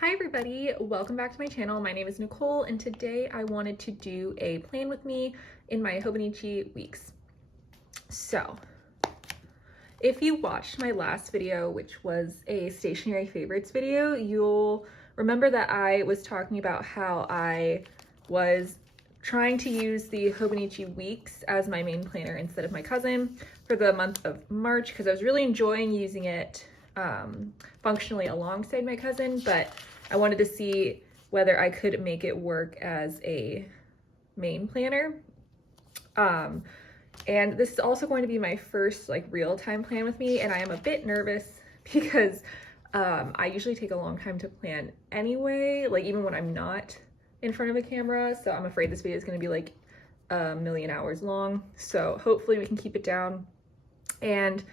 Hi everybody, welcome back to my channel. My name is Nicole and today I wanted to do a plan with me in my hobonichi weeks. So, if you watched my last video, which was a stationery favorites video, you'll remember that I was talking about how I was trying to use the hobonichi weeks as my main planner instead of my cousin for the month of March because I was really enjoying using it functionally alongside my cousin, but I wanted to see whether I could make it work as a main planner. And this is also going to be my first like real-time plan with me, and I am a bit nervous because I usually take a long time to plan anyway, like even when I'm not in front of a camera, so I'm afraid this video is going to be like a million hours long. So hopefully we can keep it down and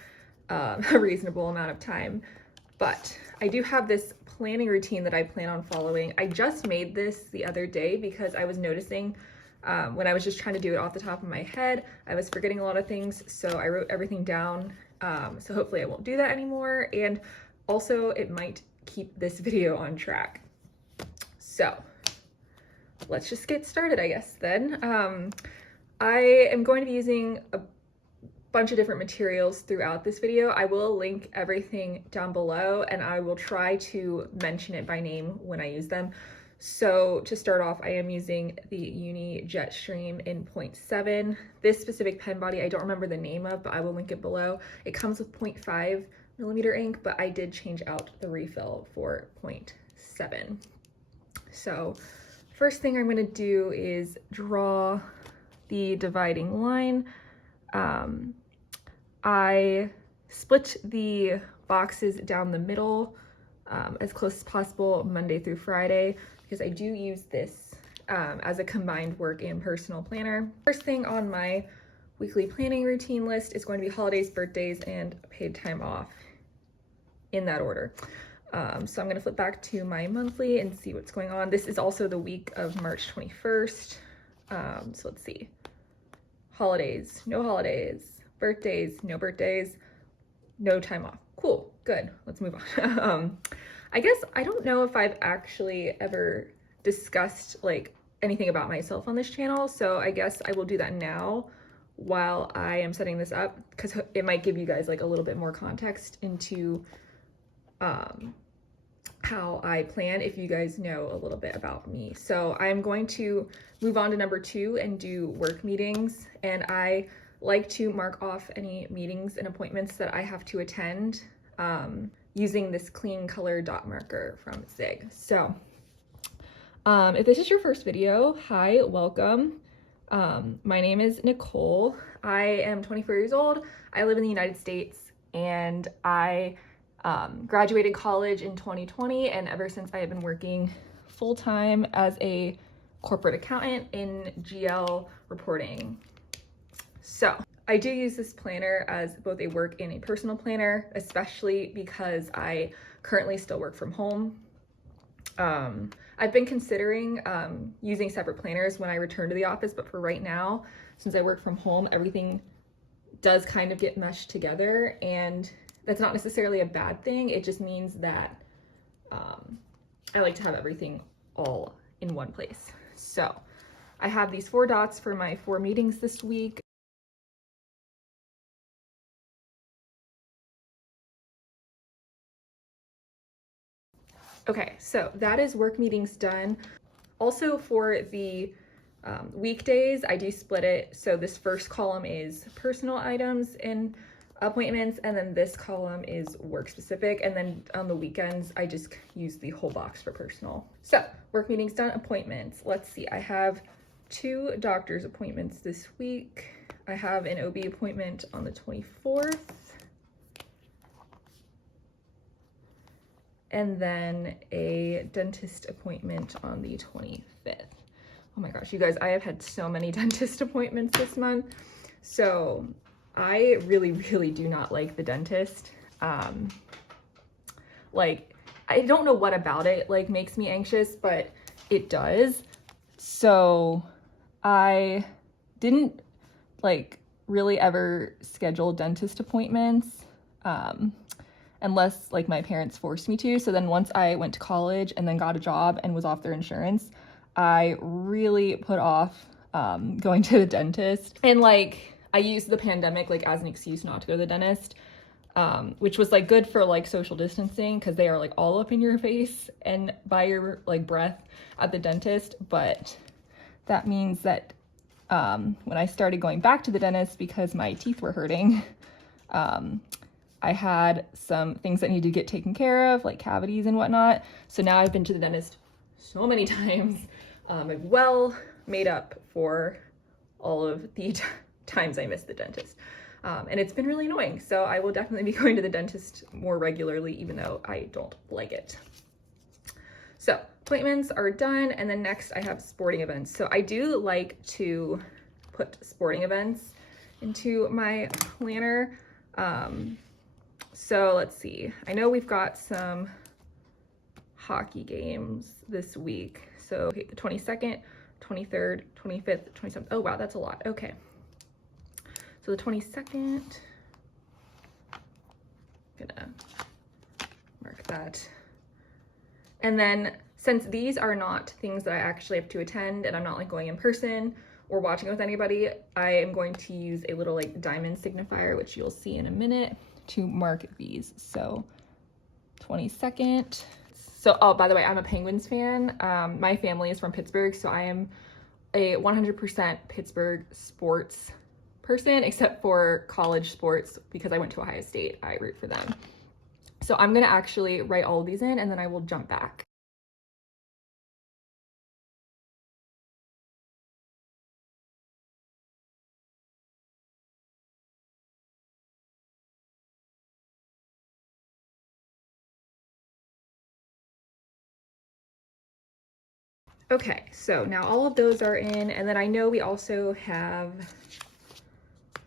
a reasonable amount of time. But I do have this planning routine that I plan on following. I just made this the other day because I was noticing when I was just trying to do it off the top of my head, I was forgetting a lot of things, so I wrote everything down. So hopefully I won't do that anymore, and also it might keep this video on track. So let's just get started, I guess, then. I am going to be using a bunch of different materials throughout this video. I will link everything down below and I will try to mention it by name when I use them. So to start off, I am using the Uni Jetstream in 0.7. This specific pen body I don't remember the name of, but I will link it below. It comes with 0.5 millimeter ink, but I did change out the refill for 0.7. So first thing I'm going to do is draw the dividing line. I split the boxes down the middle as close as possible Monday through Friday because I do use this as a combined work and personal planner. First thing on my weekly planning routine list is going to be holidays, birthdays, and paid time off in that order. So I'm going to flip back to my monthly and see what's going on. This is also the week of March 21st. So let's see. Holidays, no holidays. Birthdays, no birthdays, no time off. Cool, good, let's move on. I guess I don't know if I've actually ever discussed like anything about myself on this channel, so I guess I will do that now while I am setting this up because it might give you guys like a little bit more context into how I plan if you guys know a little bit about me. So I'm going to move on to number 2 and do work meetings, and I like to mark off any meetings and appointments that I have to attend using this clean color dot marker from Zig. So if this is your first video, hi, welcome. My name is Nicole. I am 24 years old. I live in the United States, and I graduated college in 2020, and ever since I have been working full-time as a corporate accountant in GL reporting. So I do use this planner as both a work and a personal planner, especially because I currently still work from home. I've been considering using separate planners when I return to the office, but for right now, since I work from home, everything does kind of get meshed together, and that's not necessarily a bad thing. It just means that I like to have everything all in one place. So I have these 4 dots for my 4 meetings this week. Okay, so that is work meetings done. Also for the weekdays, I do split it. So this first column is personal items and appointments, and then this column is work specific. And then on the weekends, I just use the whole box for personal. So work meetings done, appointments. Let's see, I have 2 doctor's appointments this week. I have an OB appointment on the 24th. And then a dentist appointment on the 25th. Oh my gosh, you guys, I have had so many dentist appointments this month. So I really do not like the dentist. Like, I don't know what about it like makes me anxious, but it does. So I didn't like really ever schedule dentist appointments. unless like my parents forced me to. So then once I went to college and then got a job and was off their insurance, I really put off going to the dentist. And like I used the pandemic like as an excuse not to go to the dentist, which was like good for like social distancing because they are like all up in your face and by your like breath at the dentist. But that means that when I started going back to the dentist because my teeth were hurting, I had some things that needed to get taken care of, like cavities and whatnot. So now I've been to the dentist so many times. I've well made up for all of the times I missed the dentist. And it's been really annoying. So I will definitely be going to the dentist more regularly, even though I don't like it. So appointments are done. And then next I have sporting events. So I do like to put sporting events into my planner. So let's see. I know we've got some hockey games this week. So okay, the 22nd, 23rd, 25th, 27th. Oh wow, that's a lot. Okay. So the 22nd, gonna mark that. And then since these are not things that I actually have to attend and I'm not like going in person or watching with anybody, I am going to use a little like diamond signifier, which you'll see in a minute, to mark these. So 22nd. So, oh, by the way, I'm a Penguins fan. My family is from Pittsburgh, so I am a 100% Pittsburgh sports person, except for college sports because I went to Ohio State. I root for them. So I'm gonna actually write all of these in and then I will jump back. Okay, so now all of those are in, and then I know we also have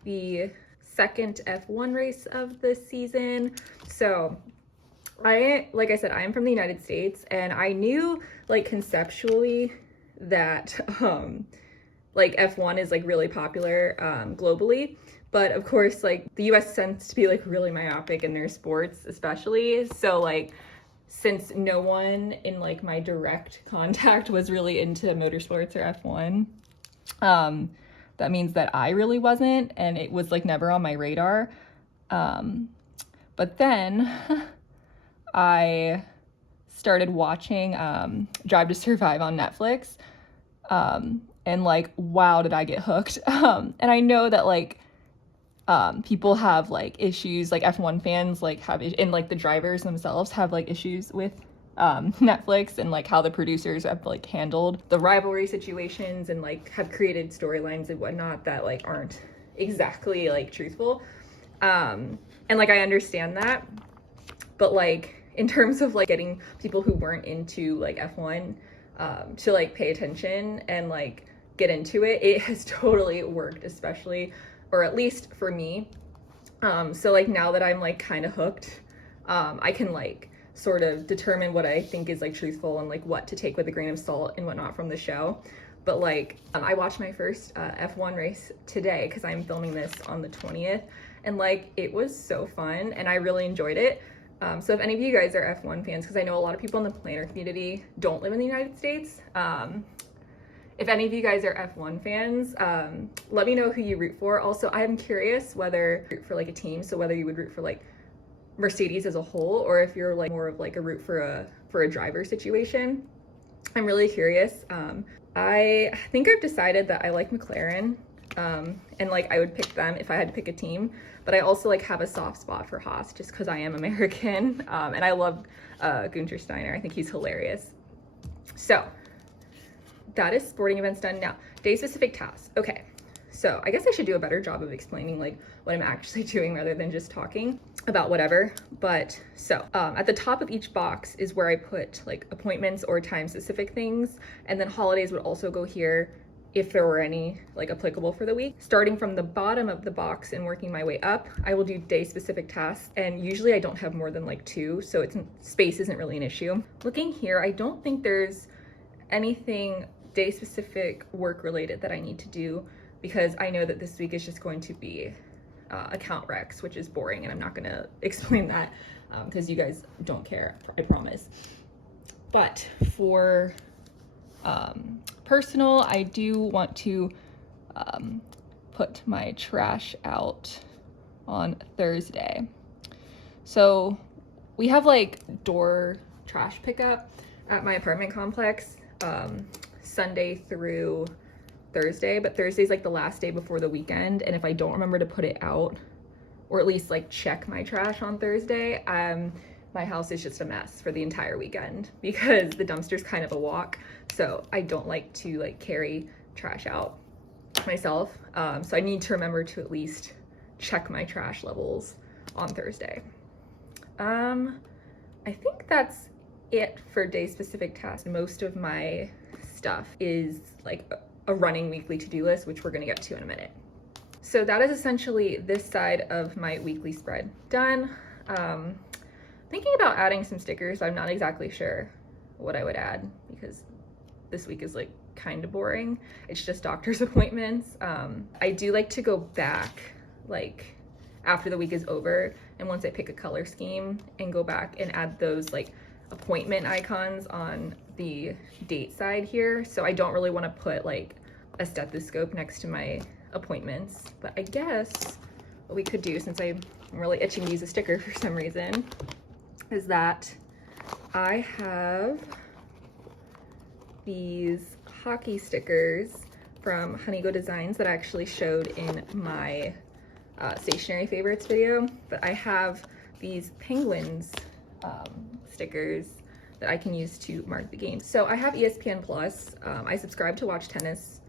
the second F1 race of the season. So like I said, I am from the United States, and I knew like conceptually that like F1 is like really popular globally, but of course like the US tends to be like really myopic in their sports especially. So like since no one in like my direct contact was really into motorsports or F1, that means that I really wasn't, and it was like never on my radar. But then I started watching Drive to Survive on Netflix, and like, wow, did I get hooked. And I know that like people have like issues, like F1 fans like have, and like the drivers themselves have like issues with Netflix and like how the producers have like handled the rivalry situations and like have created storylines and whatnot that like aren't exactly like truthful. And like I understand that, but like in terms of like getting people who weren't into like F1 to like pay attention and like get into it, it has totally worked, especially, or at least for me. So like now that I'm like kind of hooked, I can like sort of determine what I think is like truthful and like what to take with a grain of salt and whatnot from the show. But like I watched my first F1 race today because I'm filming this on the 20th, and like it was so fun and I really enjoyed it. So if any of you guys are F1 fans, because I know a lot of people in the planner community don't live in the United States, if any of you guys are F1 fans, let me know who you root for. Also, I'm curious whether you root for like a team, so whether you would root for like Mercedes as a whole, or if you're like more of like a root for a driver situation. I'm really curious. I think I've decided that I like McLaren, and like I would pick them if I had to pick a team. But I also like have a soft spot for Haas just because I am American, and I love Gunther Steiner. I think he's hilarious. So that is sporting events done. Now, day specific tasks. Okay, so I guess I should do a better job of explaining like what I'm actually doing rather than just talking about whatever. But so at the top of each box is where I put like appointments or time specific things, and then holidays would also go here if there were any like applicable for the week. Starting from the bottom of the box and working my way up, I will do day specific tasks, and usually I don't have more than like 2, so space isn't really an issue. Looking here, I don't think there's anything day specific work related that I need to do, because I know that this week is just going to be account recs, which is boring and I'm not gonna explain that. because you guys don't care, I promise. But for personal, I do want to put my trash out on Thursday. So we have like door trash pickup at my apartment complex Sunday through Thursday, but Thursday's like the last day before the weekend, and if I don't remember to put it out, or at least like check my trash on Thursday, my house is just a mess for the entire weekend because the dumpster's kind of a walk, so I don't like to like carry trash out myself. So I need to remember to at least check my trash levels on Thursday. I think that's it for day specific tasks. Most of my stuff is like a running weekly to-do list, which we're gonna get to in a minute. So that is essentially this side of my weekly spread done. Thinking about adding some stickers. I'm not exactly sure what I would add because this week is like kind of boring. It's just doctor's appointments. I do like to go back like after the week is over, and once I pick a color scheme and go back and add those like appointment icons on the date side here. So I don't really want to put like a stethoscope next to my appointments, but I guess what we could do, since I'm really itching to use a sticker for some reason, is that I have these hockey stickers from Honeygo Designs that I actually showed in my stationery favorites video, but I have these penguins stickers that I can use to mark the games. So I have ESPN Plus. I subscribed to watch tennis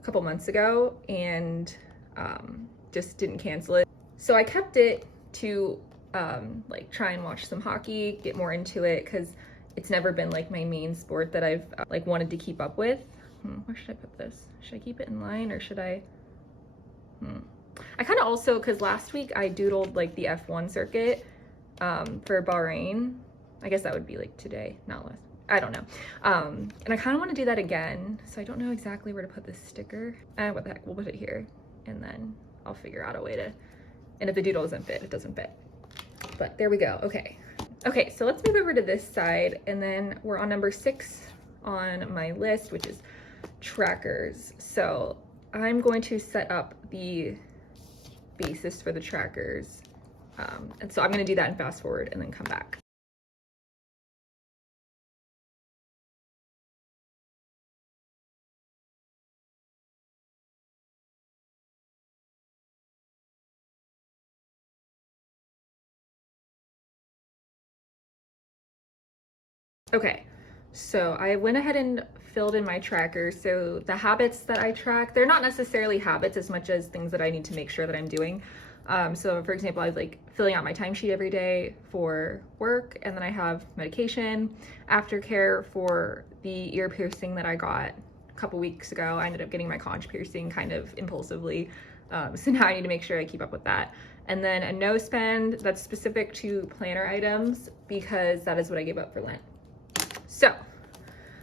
a couple months ago and just didn't cancel it. So I kept it to like try and watch some hockey, get more into it, because it's never been like my main sport that I've like wanted to keep up with. Where should I put this? Should I keep it in line or should I? I kind of also, because last week I doodled like the F1 circuit for Bahrain. I guess that would be like today, not last. I don't know. And I kind of want to do that again. So I don't know exactly where to put this sticker. What the heck, we'll put it here and then I'll figure out a way to, and if the doodle doesn't fit, it doesn't fit. But there we go. Okay. Okay, so let's move over to this side, and then we're on number 6 on my list, which is trackers. So I'm going to set up the basis for the trackers. And so I'm going to do that and fast forward and then come back. Okay, so I went ahead and filled in my trackers. So the habits that I track, they're not necessarily habits as much as things that I need to make sure that I'm doing. So for example, I was like filling out my timesheet every day for work, and then I have medication, aftercare for the ear piercing that I got a couple weeks ago. I ended up getting my conch piercing kind of impulsively. So now I need to make sure I keep up with that. And then a no spend that's specific to planner items because that is what I gave up for Lent. So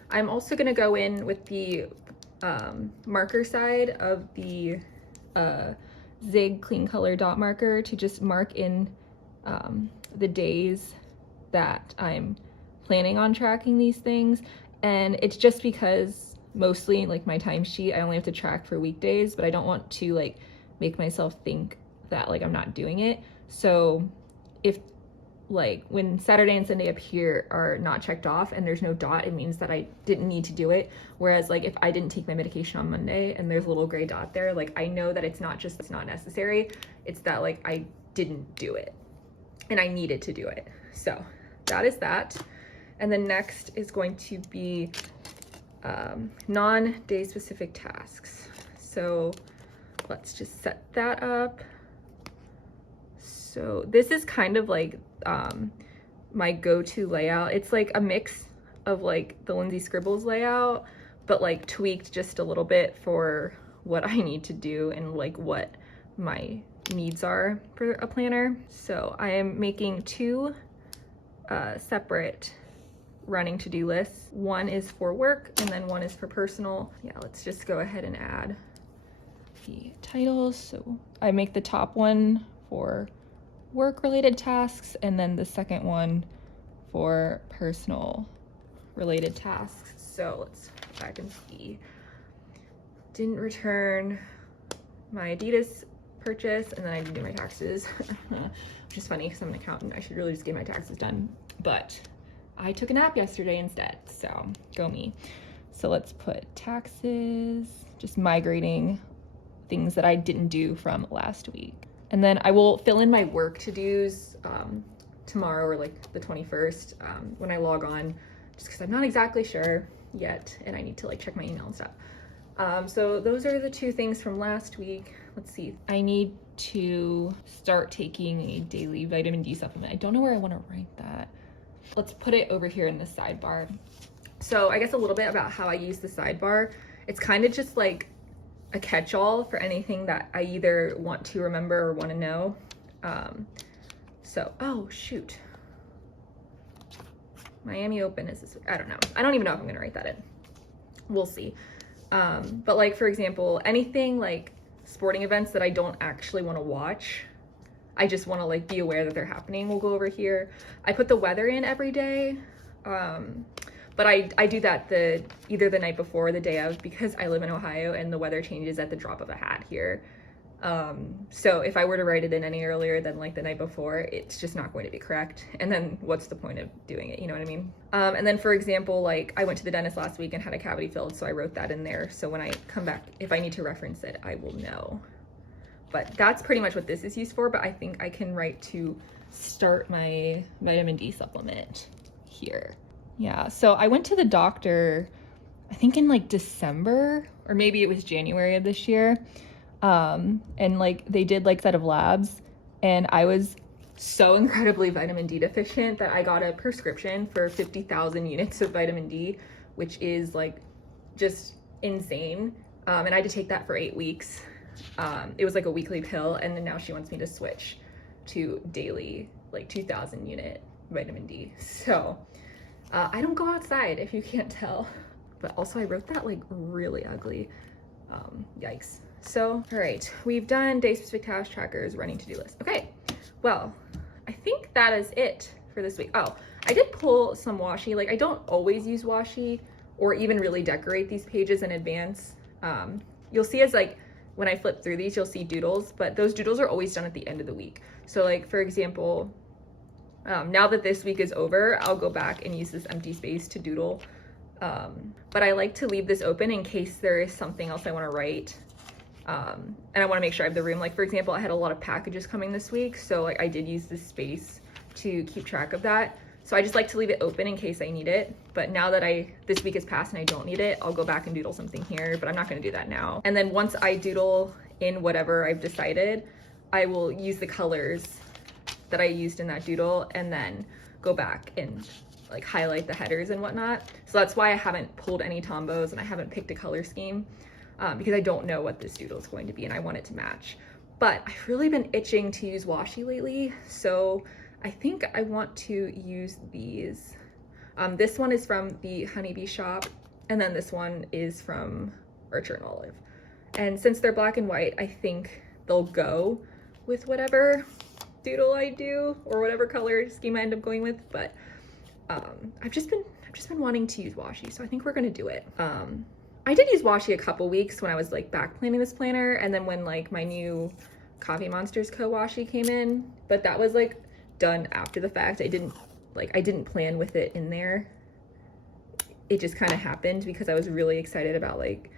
I'm also going to go in with the marker side of the Zig Clean Color dot marker to just mark in the days that I'm planning on tracking these things. And it's just because mostly like my timesheet, I only have to track for weekdays, but I don't want to like make myself think that like I'm not doing it. So if like when Saturday and Sunday up here are not checked off and there's no dot, it means that I didn't need to do it. Whereas like if I didn't take my medication on Monday and there's a little gray dot there, like I know that it's not just it's not necessary, it's that like I didn't do it and I needed to do it. So that is that. And then next is going to be non-day specific tasks. So let's just set that up. So this is kind of like my go-to layout. It's like a mix of like the Lindsay Scribbles layout, but like tweaked just a little bit for what I need to do and like what my needs are for a planner. So I am making 2 separate running to-do lists. One is for work and then one is for personal. Yeah, let's just go ahead and add the titles. So I make the top one for work-related tasks, and then the second one for personal related tasks. So let's go back and see. Didn't return my Adidas purchase, and then I didn't do my taxes, which is funny because I'm an accountant. I should really just get my taxes done, but I took a nap yesterday instead, so go me. So let's put taxes, just migrating things that I didn't do from last week. And then I will fill in my work to-dos tomorrow, or like the 21st, when I log on, just because I'm not exactly sure yet, and I need to like check my email and stuff. So those are the two things from last week. Let's see. I need to start taking a daily vitamin D supplement. I don't know where I want to write that. Let's put it over here in the sidebar. So I guess a little bit about how I use the sidebar. It's kind of just like a catch-all for anything that I either want to remember or want to know. Oh shoot. Miami Open is this week. I don't know. I don't even know if I'm gonna write that in. We'll see. But like, for example, anything like sporting events that I don't actually want to watch, I just want to like be aware that they're happening, we'll go over here. I put the weather in every day, but I do that either the night before or the day of, because I live in Ohio and the weather changes at the drop of a hat here. So if I were to write it in any earlier than like the night before, it's just not going to be correct. And then what's the point of doing it? You know what I mean? And then for example, like I went to the dentist last week and had a cavity filled, so I wrote that in there. So when I come back, if I need to reference it, I will know. But that's pretty much what this is used for. But I think I can write to start my vitamin D supplement here. Yeah, so I went to the doctor, I think in like December, or maybe it was January of this year. And like they did like a set of labs, and I was so incredibly vitamin D deficient that I got a prescription for 50,000 units of vitamin D, which is like just insane. And I had to take that for 8 weeks. It was like a weekly pill, and then now she wants me to switch to daily like 2,000 unit vitamin D. So I don't go outside, if you can't tell. But also I wrote that like really ugly. Yikes. So, all right, we've done day specific task trackers, running to-do list. Okay, well, I think that is it for this week. Oh, I did pull some washi. Like I don't always use washi or even really decorate these pages in advance. You'll see as like, when I flip through these, you'll see doodles, but those doodles are always done at the end of the week. So like, for example, now that this week is over, I'll go back and use this empty space to doodle. But I like to leave this open in case there is something else I want to write. And I want to make sure I have the room. Like for example, I had a lot of packages coming this week, so like I did use this space to keep track of that. So I just like to leave it open in case I need it. But now that this week has passed and I don't need it, I'll go back and doodle something here, but I'm not going to do that now. And then once I doodle in whatever I've decided, I will use the colors that I used in that doodle and then go back and like highlight the headers and whatnot. So that's why I haven't pulled any tombos and I haven't picked a color scheme, because I don't know what this doodle is going to be and I want it to match. But I've really been itching to use washi lately, so I think I want to use these. This one is from the Honeybee shop, and then this one is from Archer and Olive. And since they're black and white, I think they'll go with whatever doodle I do or whatever color scheme I end up going with. But I've just been wanting to use washi, so I think we're gonna do it. I did use washi a couple weeks when I was like back planning this planner, and then when like my new Coffee Monsters Co washi came in, but that was like done after the fact. I didn't plan with it in there. It just kind of happened because I was really excited about like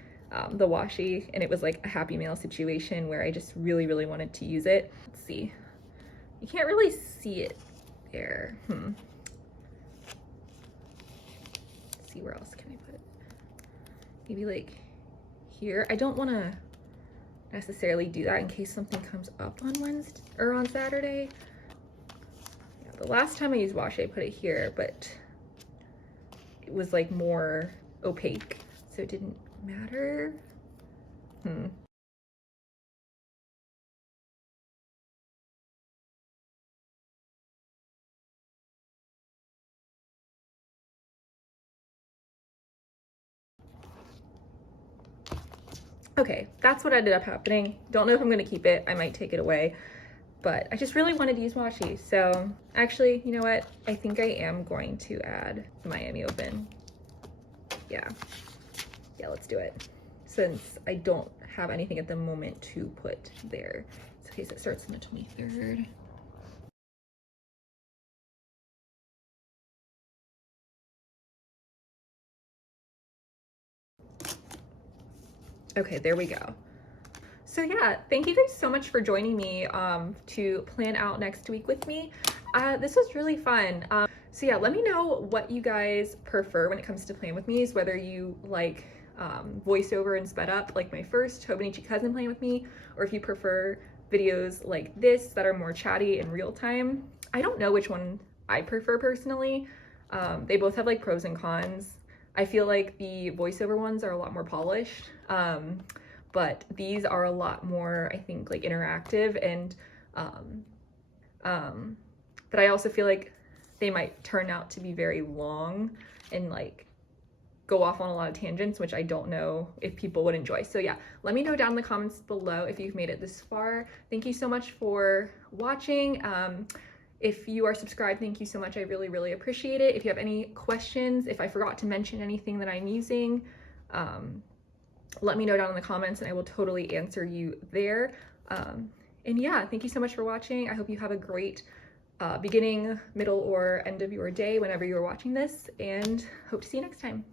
the washi, and it was like a Happy Mail situation where I just really wanted to use it. Let's see. You can't really see it there. Let's see, where else can I put it? Maybe like here. I don't want to necessarily do that in case something comes up on Wednesday or on Saturday. Yeah, the last time I used washi, I put it here, but it was like more opaque, so it didn't matter. Okay, that's what ended up happening. Don't know if I'm gonna keep it. I might take it away. but I just really wanted to use washi. So actually, you know what? I think I am going to add Miami Open. Yeah, let's do it. Since I don't have anything at the moment to put there. So, okay, so it starts on the 23rd. Okay, there we go. So yeah, thank you guys so much for joining me to plan out next week with me. This was really fun. So yeah, let me know what you guys prefer when it comes to plan with me, whether you like voiceover and sped up like my first hobonichi cousin plan with me, or if you prefer videos like this that are more chatty in real time. I don't know which one I prefer personally. They both have like pros and cons. I feel like the voiceover ones are a lot more polished. But these are a lot more, I think, like interactive, and but I also feel like they might turn out to be very long and like go off on a lot of tangents, which I don't know if people would enjoy. So yeah, let me know down in the comments below if you've made it this far. Thank you so much for watching. If you are subscribed, thank you so much. I really, really appreciate it. If you have any questions, if I forgot to mention anything that I'm using, let me know down in the comments and I will totally answer you there. And yeah, thank you so much for watching. I hope you have a great beginning, middle, or end of your day whenever you're watching this, and hope to see you next time.